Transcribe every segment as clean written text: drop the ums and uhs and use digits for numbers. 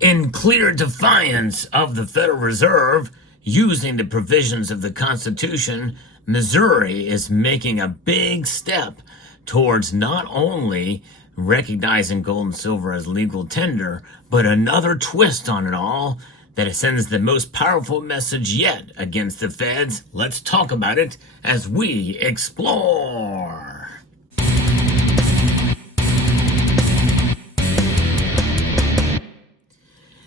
In clear defiance of the Federal Reserve, using the provisions of the Constitution, Missouri is making a big step towards not only recognizing gold and silver as legal tender, but another twist on it all that sends the most powerful message yet against the feds. Let's talk about it as we explore.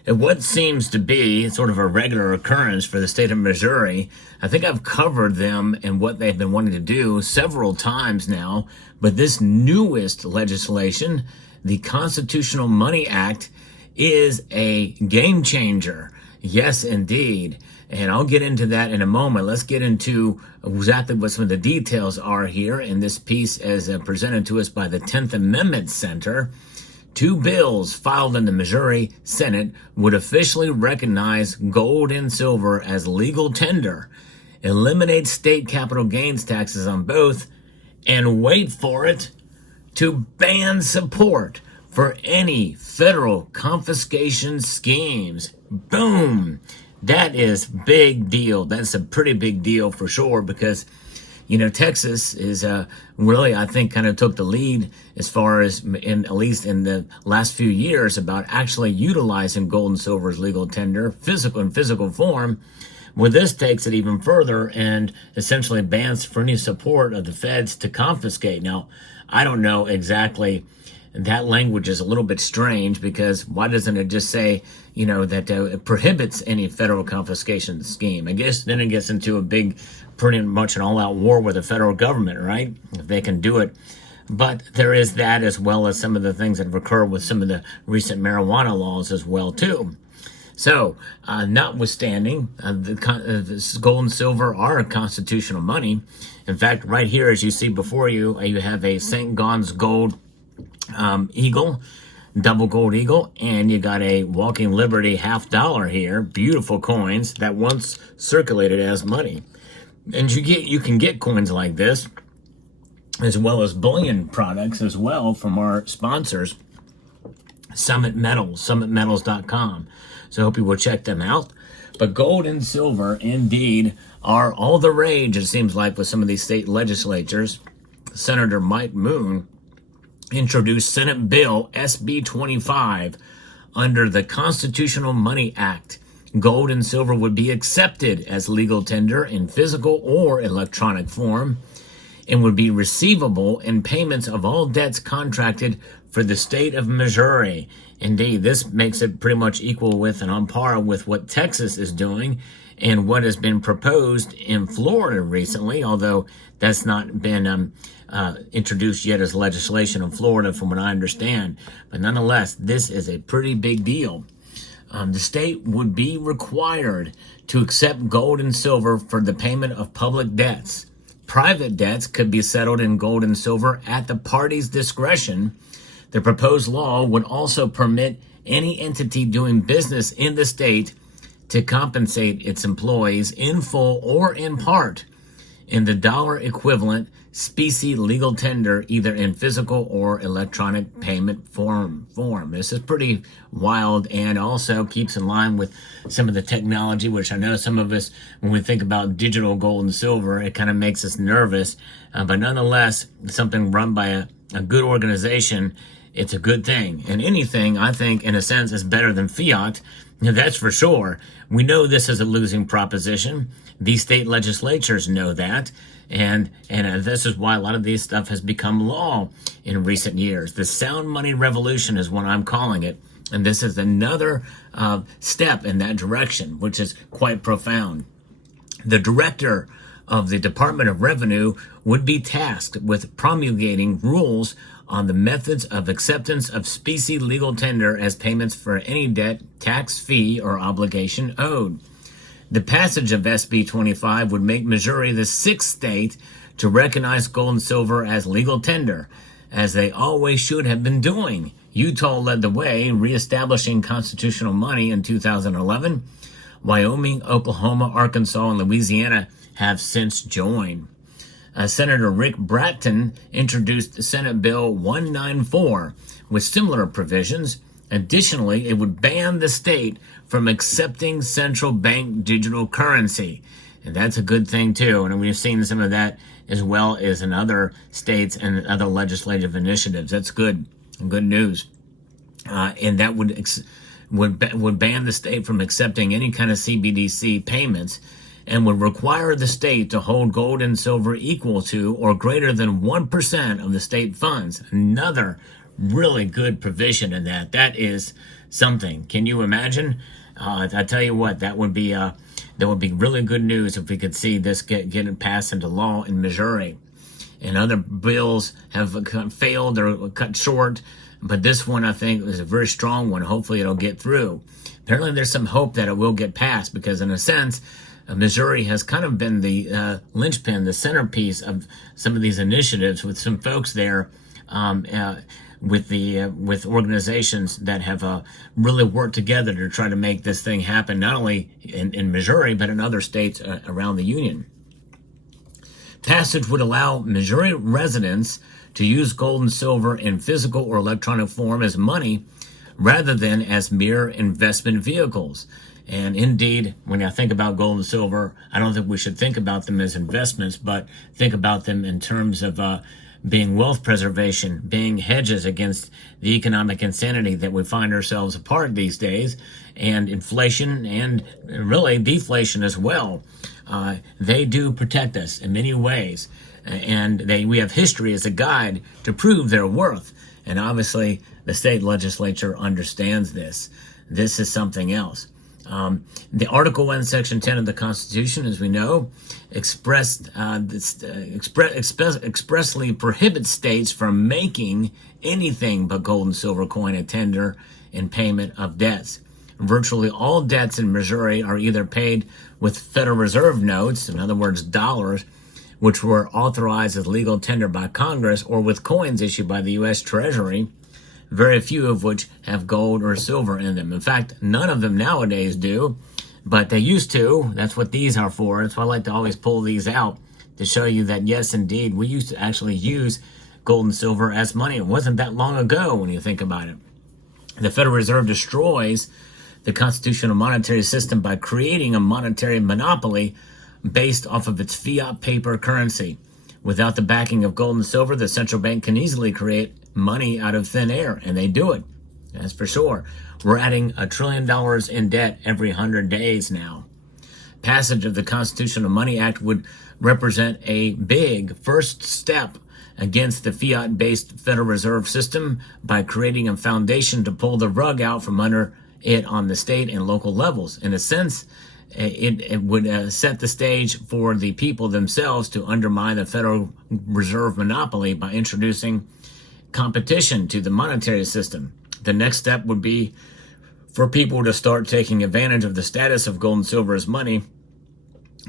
And what seems to be sort of a regular occurrence for the state of Missouri, I think I've covered them and what they've been wanting to do several times now, but this newest legislation, the Constitutional Money Act, is a game changer. Yes, indeed. And I'll get into that in a moment. Let's get into exactly what some of the details are here in this piece as presented to us by the 10th Amendment Center. Two bills filed in the Missouri Senate would officially recognize gold and silver as legal tender, eliminate state capital gains taxes on both, and wait for it, to ban support for any federal confiscation schemes. Boom! That is big deal. That's a pretty big deal for sure, because Texas is really, I think, kind of took the lead as far as, at least in the last few years, about actually utilizing gold and silver as legal tender, physical form. Well, this takes it even further and essentially bans for any support of the feds to confiscate. Now, I don't know exactly. That language is a little bit strange, because why doesn't it just say, that it prohibits any federal confiscation scheme? I guess then it gets into a big, pretty much an all-out war with the federal government, right? If they can do it. But there is that, as well as some of the things that have occurred with some of the recent marijuana laws as well, too. So, notwithstanding, this gold and silver are constitutional money. In fact, right here, as you see before you, you have a St. Gaudens gold eagle, double gold eagle, and you got a Walking Liberty $50 here. Beautiful coins that once circulated as money. And you can get coins like this, as well as bullion products as well from our sponsors, Summit Metals, summitmetals.com. So I hope you will check them out. But gold and silver, indeed, are all the rage, it seems like, with some of these state legislatures. Senator Mike Moon introduced Senate Bill SB 25 under the Constitutional Money Act. Gold and silver would be accepted as legal tender in physical or electronic form and would be receivable in payments of all debts contracted for the state of Missouri. Indeed, this makes it pretty much equal with and on par with what Texas is doing and what has been proposed in Florida recently, although that's not been introduced yet as legislation in Florida from what I understand. But nonetheless, this is a pretty big deal. The state would be required to accept gold and silver for the payment of public debts. Private debts could be settled in gold and silver at the party's discretion. The proposed law would also permit any entity doing business in the state to compensate its employees in full or in part in the dollar equivalent specie legal tender, either in physical or electronic payment form. This is pretty wild, and also keeps in line with some of the technology, which I know some of us, when we think about digital gold and silver, it kind of makes us nervous. But nonetheless, something run by a good organization, it's a good thing. And anything, I think, in a sense, is better than fiat. That's for sure. We know this is a losing proposition. These state legislatures know that. And this is why a lot of these stuff has become law in recent years. The sound money revolution is what I'm calling it. And this is another step in that direction, which is quite profound. The director of the Department of Revenue would be tasked with promulgating rules on the methods of acceptance of specie legal tender as payments for any debt, tax, fee, or obligation owed. The passage of SB 25 would make Missouri the sixth state to recognize gold and silver as legal tender, as they always should have been doing. Utah led the way, reestablishing constitutional money in 2011. Wyoming, Oklahoma, Arkansas, and Louisiana have since joined. Senator Rick Bratton introduced Senate Bill 194 with similar provisions. Additionally, it would ban the state from accepting central bank digital currency. And that's a good thing too. And we've seen some of that as well as in other states and other legislative initiatives. That's good news. And that would ban the state from accepting any kind of CBDC payments, and would require the state to hold gold and silver equal to or greater than 1% of the state funds. Another really good provision in that. That is something. Can you imagine? I tell you what, that would be really good news if we could see this get passed into law in Missouri. And other bills have failed or cut short, but this one I think is a very strong one. Hopefully it'll get through. Apparently there's some hope that it will get passed, because in a sense, Missouri has kind of been the linchpin, the centerpiece of some of these initiatives, with some folks there with organizations that have really worked together to try to make this thing happen, not only in Missouri, but in other states around the union. Passage would allow Missouri residents to use gold and silver in physical or electronic form as money rather than as mere investment vehicles. And indeed, when I think about gold and silver, I don't think we should think about them as investments, but think about them in terms of being wealth preservation, being hedges against the economic insanity that we find ourselves a part these days, and inflation and really deflation as well. They do protect us in many ways, and we have history as a guide to prove their worth. And obviously, the state legislature understands this. This is something else. The Article 1, Section 10 of the Constitution, as we know, expressly prohibits states from making anything but gold and silver coin a tender in payment of debts. Virtually all debts in Missouri are either paid with Federal Reserve notes, in other words, dollars, which were authorized as legal tender by Congress, or with coins issued by the U.S. Treasury, very few of which have gold or silver in them. In fact, none of them nowadays do, but they used to. That's what these are for. That's why I like to always pull these out to show you that, yes, indeed, we used to actually use gold and silver as money. It wasn't that long ago when you think about it. The Federal Reserve destroys the constitutional monetary system by creating a monetary monopoly based off of its fiat paper currency. Without the backing of gold and silver, the central bank can easily create money out of thin air, and they do it. That's for sure. We're adding $1 trillion in debt every 100 days now. Passage of the Constitutional Money Act would represent a big first step against the fiat-based Federal Reserve System by creating a foundation to pull the rug out from under it on the state and local levels. In a sense, it would set the stage for the people themselves to undermine the Federal Reserve monopoly by introducing competition to the monetary system. The next step would be for people to start taking advantage of the status of gold and silver as money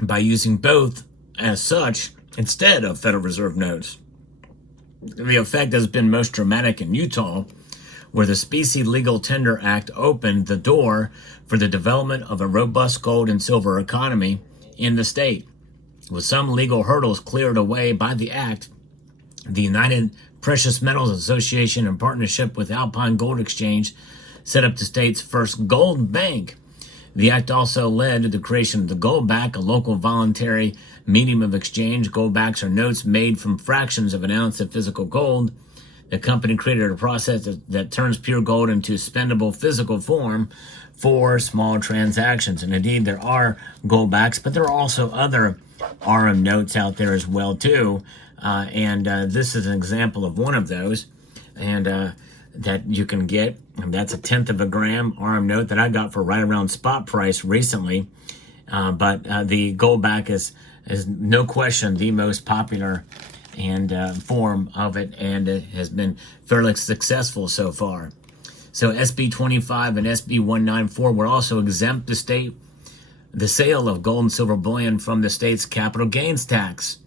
by using both as such instead of Federal Reserve notes. The effect has been most dramatic in Utah, where the Specie Legal Tender Act opened the door for the development of a robust gold and silver economy in the state. With some legal hurdles cleared away by the act, the United Precious Metals Association, in partnership with Alpine Gold Exchange, set up the state's first gold bank. The act also led to the creation of the Goldback, a local voluntary medium of exchange. Goldbacks are notes made from fractions of an ounce of physical gold. The company created a process that turns pure gold into spendable physical form for small transactions. And indeed, there are goldbacks, but there are also other RM notes out there as well, too. And this is an example of one of those, and that you can get. And that's 1/10 of a gram RM note that I got for right around spot price recently. But the goldback is no question the most popular and form of it, and it has been fairly successful so far. So SB 25 and SB 194 would also exempt the sale of gold and silver bullion from the state's capital gains tax.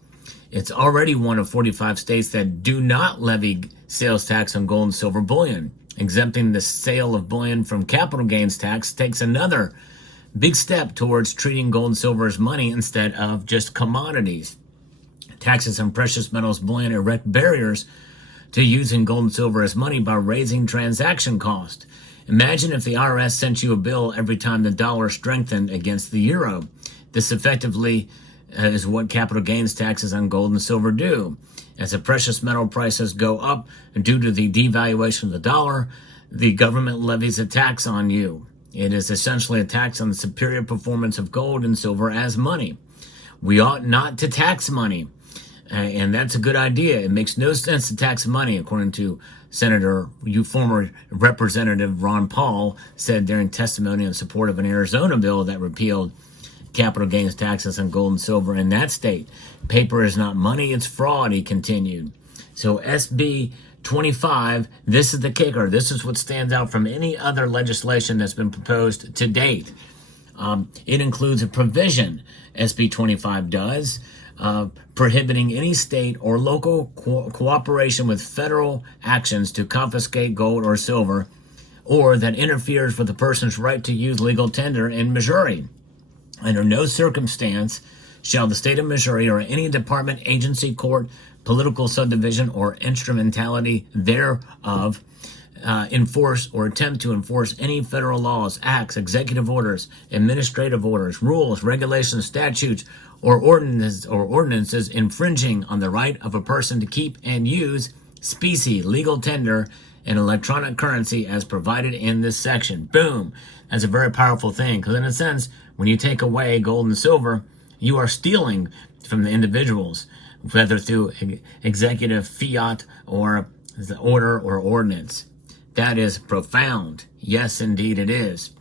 It's already one of 45 states that do not levy sales tax on gold and silver bullion. Exempting the sale of bullion from capital gains tax takes another big step towards treating gold and silver as money instead of just commodities. Taxes on precious metals bullion erect barriers to using gold and silver as money by raising transaction cost. Imagine if the IRS sent you a bill every time the dollar strengthened against the euro. This effectively is what capital gains taxes on gold and silver do. As the precious metal prices go up due to the devaluation of the dollar, the government levies a tax on you. It is essentially a tax on the superior performance of gold and silver as money. We ought not to tax money, and that's a good idea. It makes no sense to tax money, according to former Representative Ron Paul said during testimony in support of an Arizona bill that repealed capital gains taxes on gold and silver in that state. Paper is not money, it's fraud, he continued. So SB 25, this is the kicker. This is what stands out from any other legislation that's been proposed to date. It includes a provision, SB 25 does, prohibiting any state or local cooperation with federal actions to confiscate gold or silver, or that interferes with a person's right to use legal tender in Missouri. Under no circumstance shall the state of Missouri or any department, agency, court, political subdivision, or instrumentality thereof enforce or attempt to enforce any federal laws, acts, executive orders, administrative orders, rules, regulations, statutes, or ordinances infringing on the right of a person to keep and use specie, legal tender, and electronic currency as provided in this section. Boom. That's a very powerful thing, because in a sense, when you take away gold and silver, you are stealing from the individuals, whether through executive fiat or the order or ordinance. That is profound. Yes, indeed it is.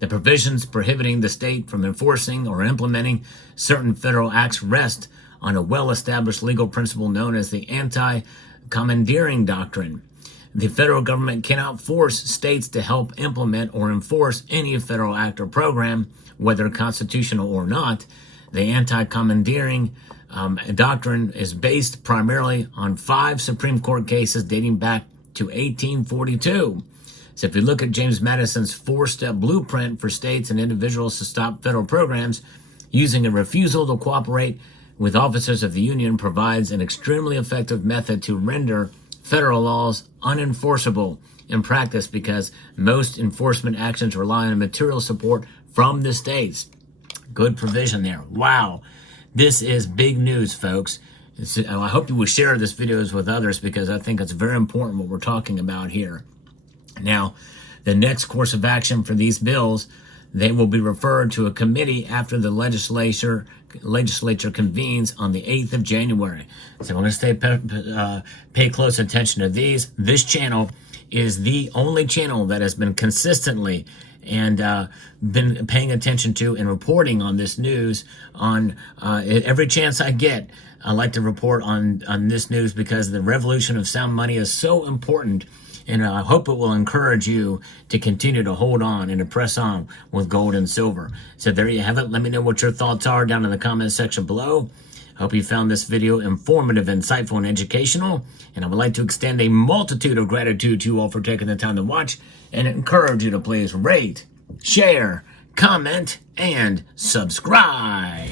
The provisions prohibiting the state from enforcing or implementing certain federal acts rest on a well-established legal principle known as the anti-commandeering doctrine. The federal government cannot force states to help implement or enforce any federal act or program, whether constitutional or not. The anti-commandeering doctrine is based primarily on 5 Supreme Court cases dating back to 1842. So if you look at James Madison's 4-step blueprint for states and individuals to stop federal programs, using a refusal to cooperate with officers of the Union provides an extremely effective method to render federal laws unenforceable in practice, because most enforcement actions rely on material support from the states. Good provision there. Wow. This is big news, folks. I hope you will share this videos with others, because I think it's very important what we're talking about here. Now, the next course of action for these bills, they will be referred to a committee after the legislature convenes on the 8th of January. So we're going to pay close attention to these. This channel is the only channel that has been consistently and been paying attention to and reporting on this news on every chance I get. I like to report on this news, because the revolution of sound money is so important, and I hope it will encourage you to continue to hold on and to press on with gold and silver. So there you have it. Let me know what your thoughts are down in the comment section below. Hope you found this video informative, insightful, and educational. And I would like to extend a multitude of gratitude to you all for taking the time to watch, and encourage you to please rate, share, comment, and subscribe.